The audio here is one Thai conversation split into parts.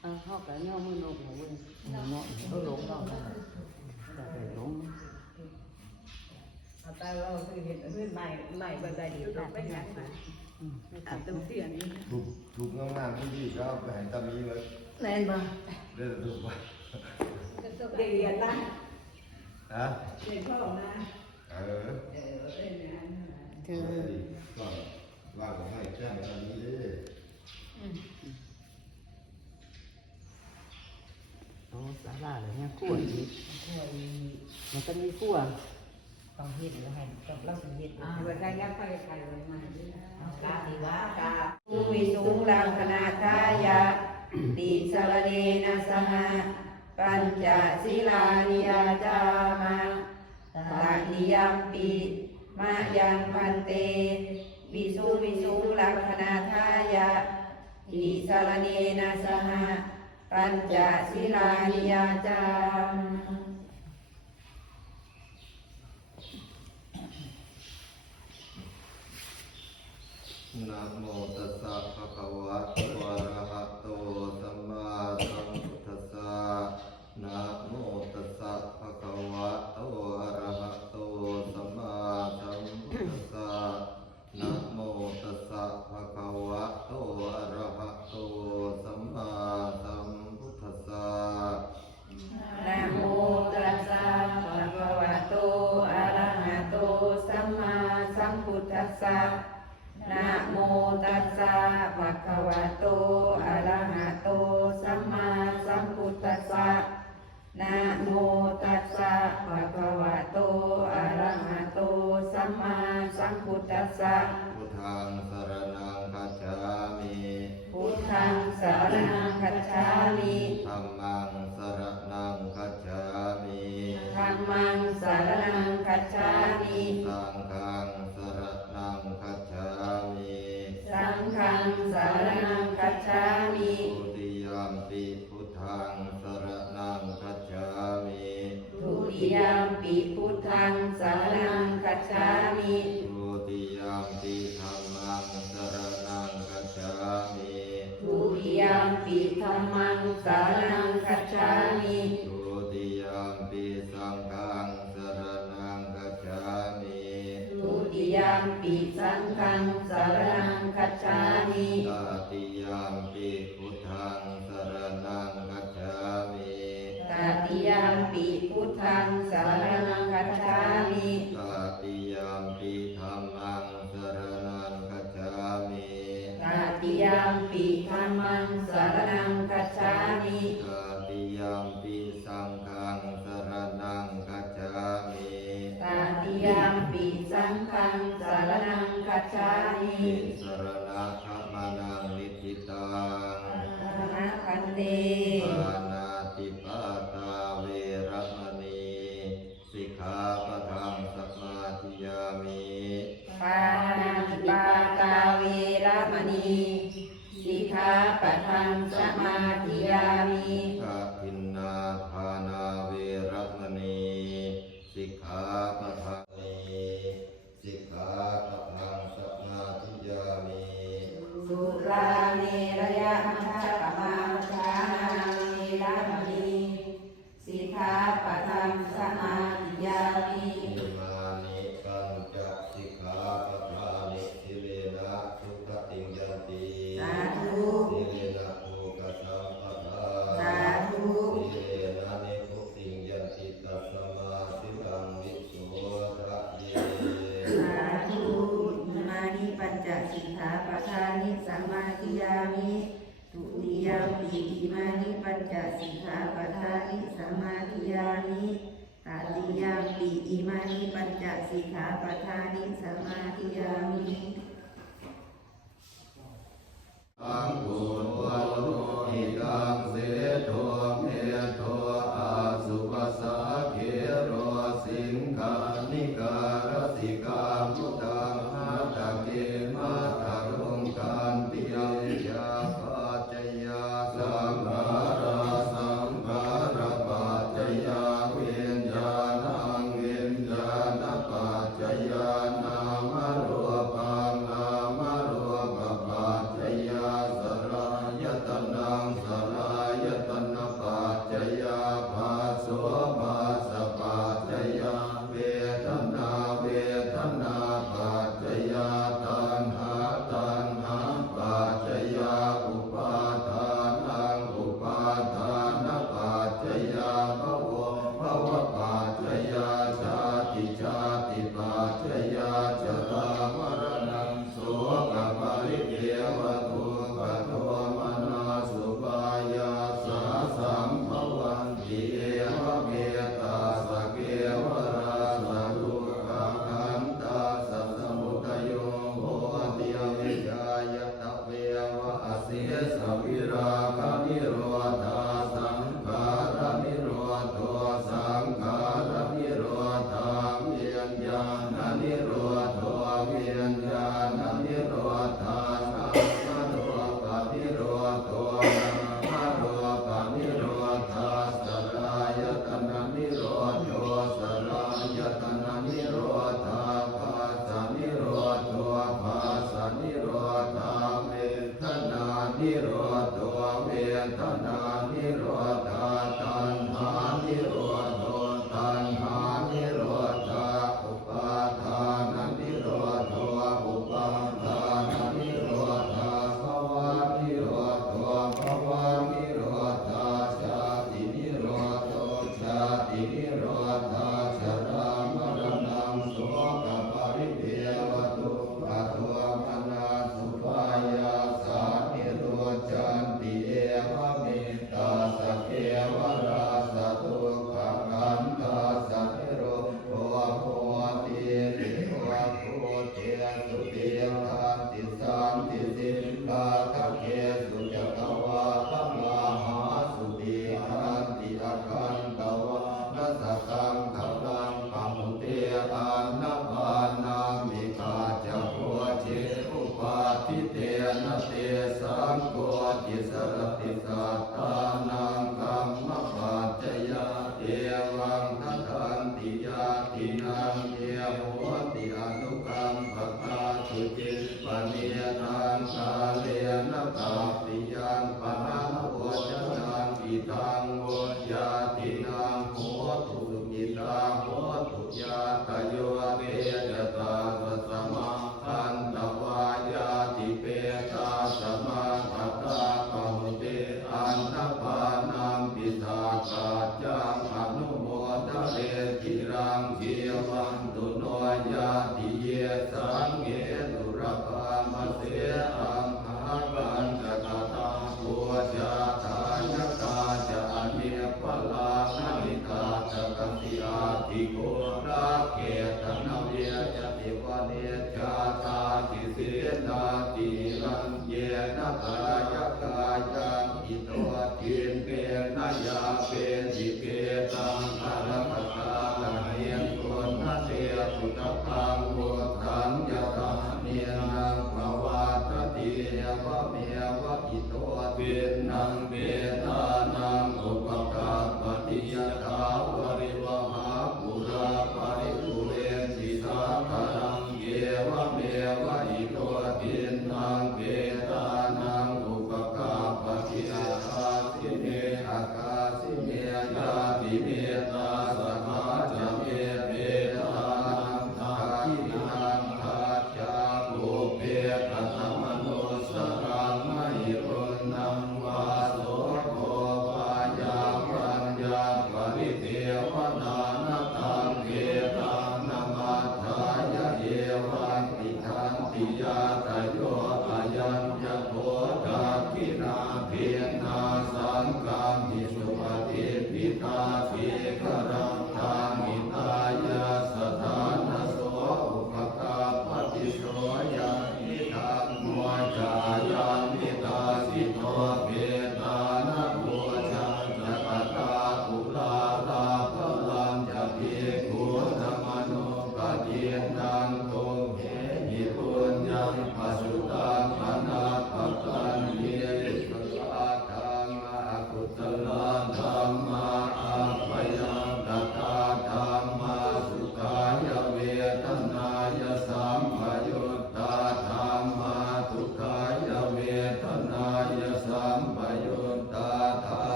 เขาก็ย่อมือนกหัวเว้ยเนาะเขาหลงเราแต่หลงแต่เราคือเห็นขึ้นใหม่บันไดที่เราไปยังมาตุ้มเตียนนี่ถูกงามๆที่ก็ไปหันตามีเลยแน่นบ่เดินถูกไปเรียนนะฮะเรียนพ่อนะคือก็ว่าก็ให้แจ้งตามีเลยโอ้สาราเลยเนี่ยขั้วอีกมันก็มีขั้วต้องเฮ็ดแล้วให้ต้องเล่าถึงเฮ็ดวันใดยักษ์ไปใครเลยมาก าติวะกาวิสุงลังคณาทายะติสรเนนะสหปัญจศีลานิยาจามะตานิยัมปิมายังพันเตวิสุงลังคณาทายะติสรเนนะสหปัญจศีลานิยาจามะนะโมตัสสะภะคะวะโตอะระหะโตสัมมาสัมพุทธัสสะนะโมตัสสะภะคะวะโตอะระหะโตสัมมาสัมพุทธัสสะนะโมตัสสะภะคะวะโตอะระหะโตสัมมาสัมพุทธัสสะนะโมตัสสะภะคะวะโตอะระหะโตสัมมาสัมพุทธัสสะนะโมตัสสะภะคะวะโตอะระหะโตสัมมาสัมพุทธัสสะนะโมตัสสะภะคะวะโตอะระหะโตสัมมาสัมพุทธัสสะพุทธังสรณังคัจฉามิพุทธังสรณังคัจฉามิธัมมังสรณังคัจฉามิธัมมังสรณังคัจฉามิสังฆังสรณังคัจฉามิสังฆังสรณังคัจฉามิทุติยมปิพุทธังสรณังคัจฉามิทุติยมปิพุทธังสรณังคัจฉามิทุติยมปิธัมมังสรณังคัจฉามิทุติยมปิธัมมังสรณังคัจฉามิทุติยมปิสังฆังสรณังคัจฉามิทุติยมปิสังฆังสรณังคัจฉามิตติยมปิพุทธังสรณังคัจฉามิตติยมปิพุทธังสรณังคัจฉามิตติยมปิธัมมังสรณังคัจฉามิตติยมปิธัมมังสรณังคัจฉามิตติยมปิสังฆังสรณังคัจฉามิตติยมปิสังฆังสรณังคัจฉามิสรณะขมานังนิธิตังนะคันเตปานาติปาตาเวระมณีสิกขาปะทังสมาธิยามิปานาติปาตาเวระมณีสิกขาปะทังสมาธิยามิกถินนาทานาเวระมณีสิกขาปะทังสิกขาปะทังสมาธิยามิสุราเมรยะมัชฌะปมาทานาเวระมณีสิกขาปะทังสมาธิยามิอิมานิปัญจสิกขาปะทานิสิเลนะสุขติงยันติสาธุสิเลนะโภคสัมปทาสาธุสิเลนะนิพุติงยันติตัสมาสิลังวิโสทะเยสาธุอิมานิปัญจสิกขาปะทานิสัมมาทิยามิทุติยมปิอิมานิปัญจสิกขาปะทานิสัมมาทิยามิตติยมปิอิมานิปัญจสิกขาปะทานิสัมมาทิยามิอังโฆวัลโลหิตังเสโทเมโทอาสุภาสาเขโรสิงคานิการสิกามุตังหาตะเกมาตะรงการติยยาปัจจยาสังขารสังขารปัจจยาเวียญญาณังเวียญญาณปัจจยานามรูปังนามรูปปัจจยาสรายตนัง ติสัตตานังกัมมะปัจจยาเอวังทัฏฐันติยาตินังเยโหติอนุกรรมปตาสุจิตปเนียตังกาเลนะกาปิยังปะนะโวจนังอิทังโวญาตินังโหตุสุกิตังโหตุยาตโยเกยตาสัสมาคันตวายาติเปตาสมาคัตตาปะหุเตอันนปานังปิตาคาจังอนุโมทะเรติรังเกวันตุโนยาติเยสังเกตุระปามเสอังหาปัญจกตาปุจาทายตาจะอเนปลานิตาจะกติอาติโกราเกตนาเวจติวเนจาตาติเสนาติรังเยนะกายกายังอิโตทินเปนะยาเปติเปตังอรหัตตาละเนียนตุนะเตสุตตังโวตังยะตาเนียนังภวาตติยวะเมวะอิโตเปนังเปตานังอุปกาปฏิยตาวริวหาปุราปริปุเรนติสาคารังเยวะเมวะอิโตเปนังเปตานังอุปกาปฏิยตาสิเนอากาสิเนยาติเมตาสมาจเมเปตานังทาคินังทาจาโกเปตตมโนสรังมหิรุนังวาโสโกวายาปัญญาปริเทวนานาตังเกตังนามาทายะเอวันติทันติยาตโยอายัญญโพธาคินาเพียนาสังฆามิสุปฏิปิตาเสกรังทามิตายาสถานโสอุปกาปฏิโสยันนิทังโมจายันนิตาสิโตเปตานะโมจันจะกตาตุลาลาภลังจะเพีกุณมโนปะเทียนังตงเหหิปุญญังปัสสุตังอนาคตันเยสุลาธังอากุตลาธัมมาอาภั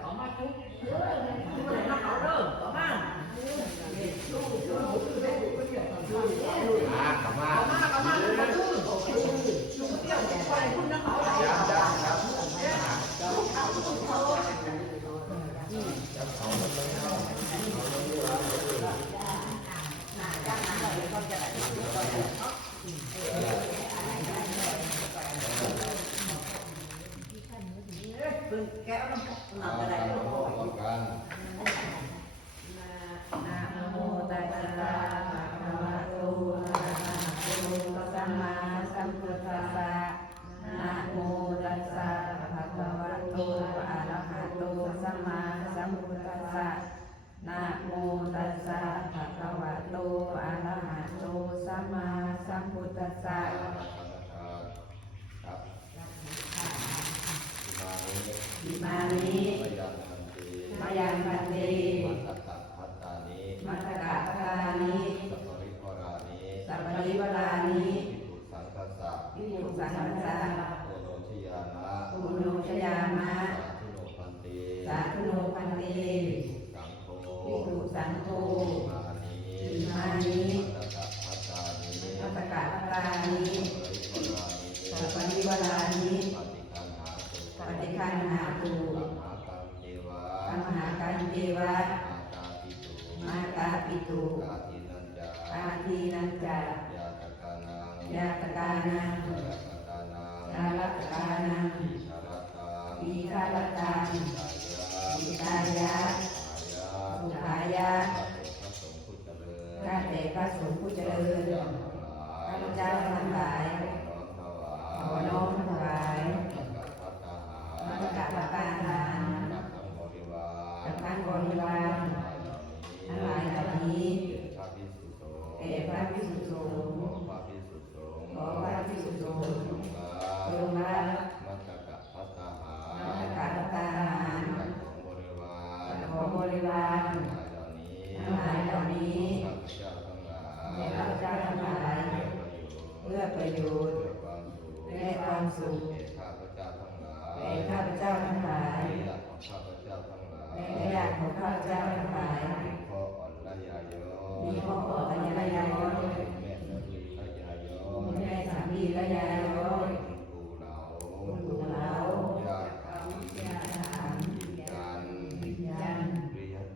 เอามาทุกเอาเริ่มเอามา กลับมา เอามาลูกเที่ยวไปคุณนักเขาแก้วน้ำหนักอะไร ต้องการ นะโมตัสสะภะคะวะโตอะระหะโตสัมมาสัมพุทธัสสะนะโมตัสสะภะคะวะโตอะระหะโตสัมมาสัมพุทธัสสะนะโมตัสสะภะคะวะโตอะระหะโตสัมมาสัมพุทธัสสะ ครับ อิมานิ พยัญชันติ มยันพันติ มัตตะพัตตานิ มัตตกะทานิ สัพพริวรานิ สัพพริวรานิ ภิกขุสังฆสสะ วิปุสังฆสะ โอโนชยานะ ปุโนชยามะ สาธุโนพันติ สาธุโนพันติ สังโฆ วิปุสังโฆ มานิ อิมานิ มัตตะพัตตานิ มัตตกะทานิ สัพพริวรานิ สัพพริวรานิ ปฏิคันหาตุ ปฏิคันหาตุ มหากังเทวะ อัมหาการเทวะ มาตาปิตุ มาตาปิตุ กาทินันจา อาทีนันจา ยาตกานัง ยาตกานัง ยารัตกานัง ยารัตกานัง อิชารตัง อิทารตัง อิตายะ สุ สุ ขาย ขายะ ข้าแต่พระสงฆ์ผู้เจริญข้าพเจ้าทั้งหลายขอน้อมถวายมัตตกะพัตตาหารกับท่านบริวารทั้งหลายเหล่านี้แก่พระภิกษุสงฆ์ขอพระภิกษุสงฆ์จงรับ มัตตกะพัตตาหา มัตตกะพัตตาหาร ของบริวาร ของบริวารทั้งหลายเหล่านี้ ข้าพเจ้าทั้งหลาย แก่ข้าพเจ้าทั้งหลายเพื่อประโยชน์และความสุข แก่ข้าพเจ้าทั้งหลาย แก่ข้าพเจ้าทั้งหลาย และญาติของข้าพเจ้าทั้งหลาย และญาติของข้าพเจ้าทั้งหลาย พ่ออ่อนและยายโย มีพ่ออ่อนและยายย้อย แม่สามีและยายโย แม่สามีและยายย้อย คุณปู่เหลา คุณปู่เหลา ญาติธรรม ญาติธรรม วิญญาณ วิญญาณ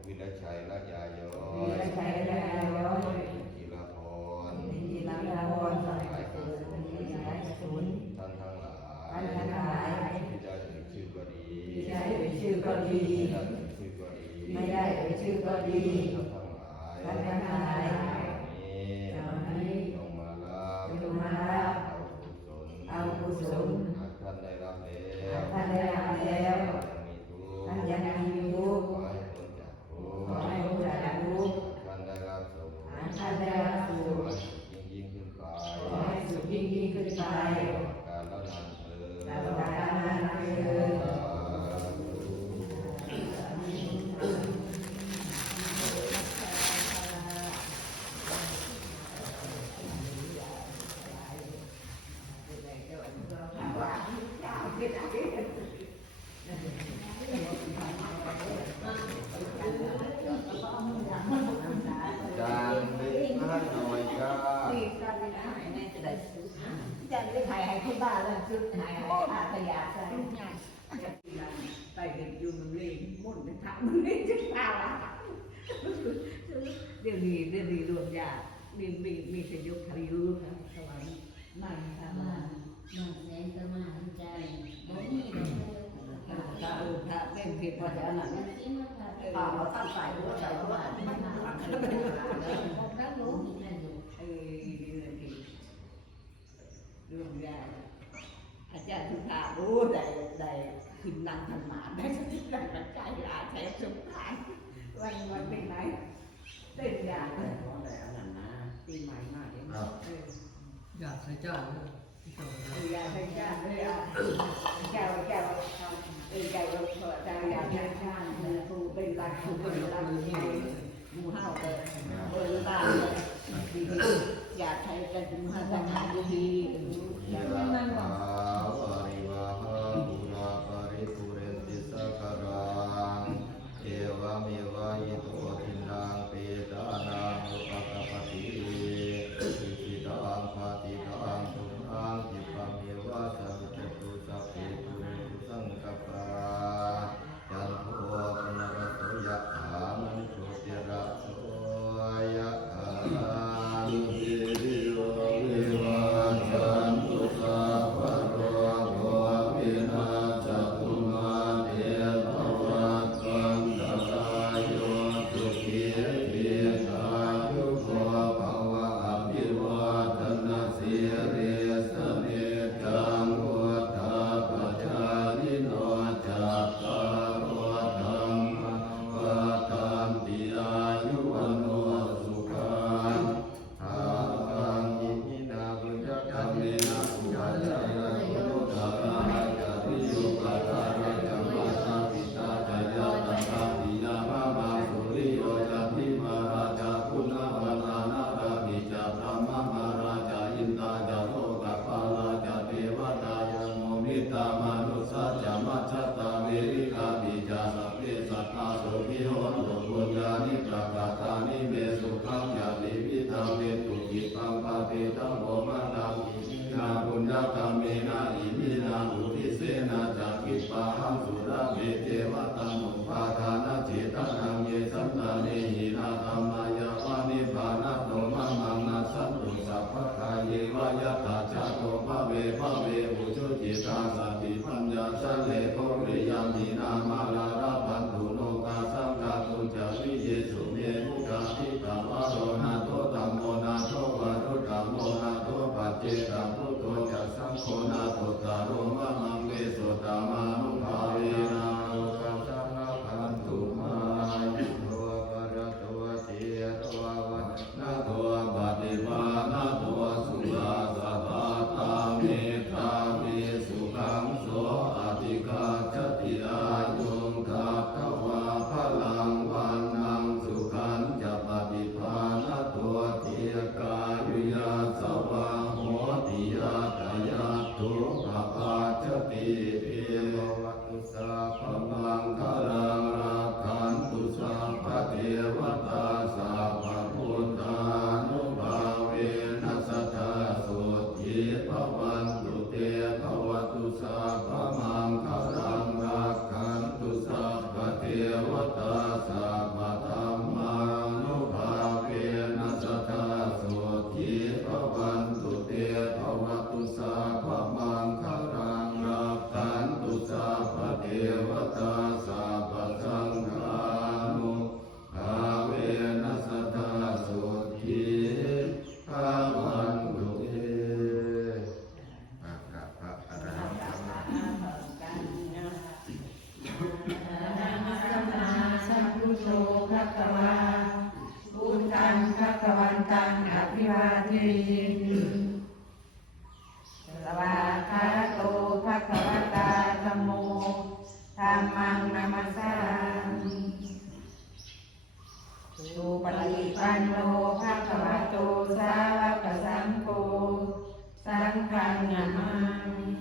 วิรชัยและยายโย วีรชัยและยายย้อย จิรพร ดิจิรังลาภรณ์สายกระสุนสายกระสุน ท่านทั้งหลาย ท่านทั้งหลาย ที่ได้เอ่ยชื่อก็ดี ที่ได้เอ่ยชื่อก็ดี ไม่ได้เอ่ยชื่อก็ดี ไม่ได้เอ่ยชื่อก็ดี ท่านทั้งหลาย ท่านทั้งหลาย นี้ เหล่านี้ จงมารับ จงมารับ เอากุศล เอากุศล หากท่านได้รับแล้ว ท่านได้รับแล้ว ท่านยังมีทุกข์ ท่านยังมีทุกข์ ขอให้พ้นจากทุกข์ ขอให้พ้นจากทุกข์ ท่านได้รับสุข ท่านได้รับสุข ยิ่งขึ้นไป ขอให้สุขยิ่งขึ้นไป การละนานเถิด ตลอดกาลนานเทอญ จานนี้ให้หน่อยจ้า จะได้ถ่ายให้คุณบ้าเลยคือถ่ายให้อาขยะใส่ไปเห็นอยู่มันเลยมุ่นเป็นถังมันเลยจะตาละเดี๋ยวนี้รวมยามีจะยกทะลุนะสวรรค์มันค่ะ มาแสนสมาใจบ่มีดอกเด้อ ถ้าเป็นผิดพอจะนั้น กินมาค่ะ ป่าเราตั้งสายหัวใจว่ามันหลังแล้วเป็น ผมรักรู้มีนั่นอยู่ รวมยาอาจารย์ทุกท่ารู้ได้ขึ้นนั่งทำหมาได้ที่ตั้งใจอาใช้สมภารวันเป็นไหนเต้นยาเลยปีใหม่มากเลย อยากใช้เจ้าเลย ยาใช้ยาเลยอ่ะแก้วแก้วเราเปิดใจยาใช้ชาครูเป็นรักครูเป็นรักหมู่เฮาเลยเปิดตาเลยดีอยากใช้กันหมู่เฮาทำงานดี ยะถาวาริวหาปุราปริปุเรนติสกการ ธรรมายาวานิพานะโตมะมังนาสันตุสัพพะกายเยวายะตาจาโตภะเวอุชุจิตาสัพพิปัญญาสัลเลโกริยามินามาลาราปันตุโนกาสังฆาตุจาวิเยสุเมมุกาทิตาวะโรนาโตตัมโมนาโตวะรุตตัมโมนาโตปัจเจตัมพุทโธจัสสังโฆนาโตตาโรมะมังเวโสตามานุภาเวนะโลกัสสะนะคันตุมายุโตปะระโตเตโตวัฒนะโตปฏิภาณโตสุราสะบาตาเมตาเมสุขังโสอธิกาจติอายุงกัตถวาพลังวันนังสุขันจะปฏิภาณโตเทียกายุยาสวะโหติยาตายาตุภะปาจติเพียงวัตุสาพมังคลังราคันตุสัพพะเทวตาสัพพะพุทธานุภาเวนัสสทธาโสติภวันตุเตภวตุสัพพะมังคลังราคันตุสัพพะเทวตาสัพพะธัมมานุภาเวนัสสทธาโสติภวันตุเตภวตุสัพพะมังคลังราคันตุสัพพะเทวตาสัพพะสังฆานุภาเวนัสสทธาโสติภวันตุเตอะระหะอะระหังสัมมาสัมมาสัมพุทโธภะคะวาพุทธังภะคะวันตังอภิวาเทมิสวากขาโตภะคะวตาธัมโมธัมมังนัมสสามิสุปฏิปันโนภะคะวะโตสาวกสังโฆสังฆังนามามิ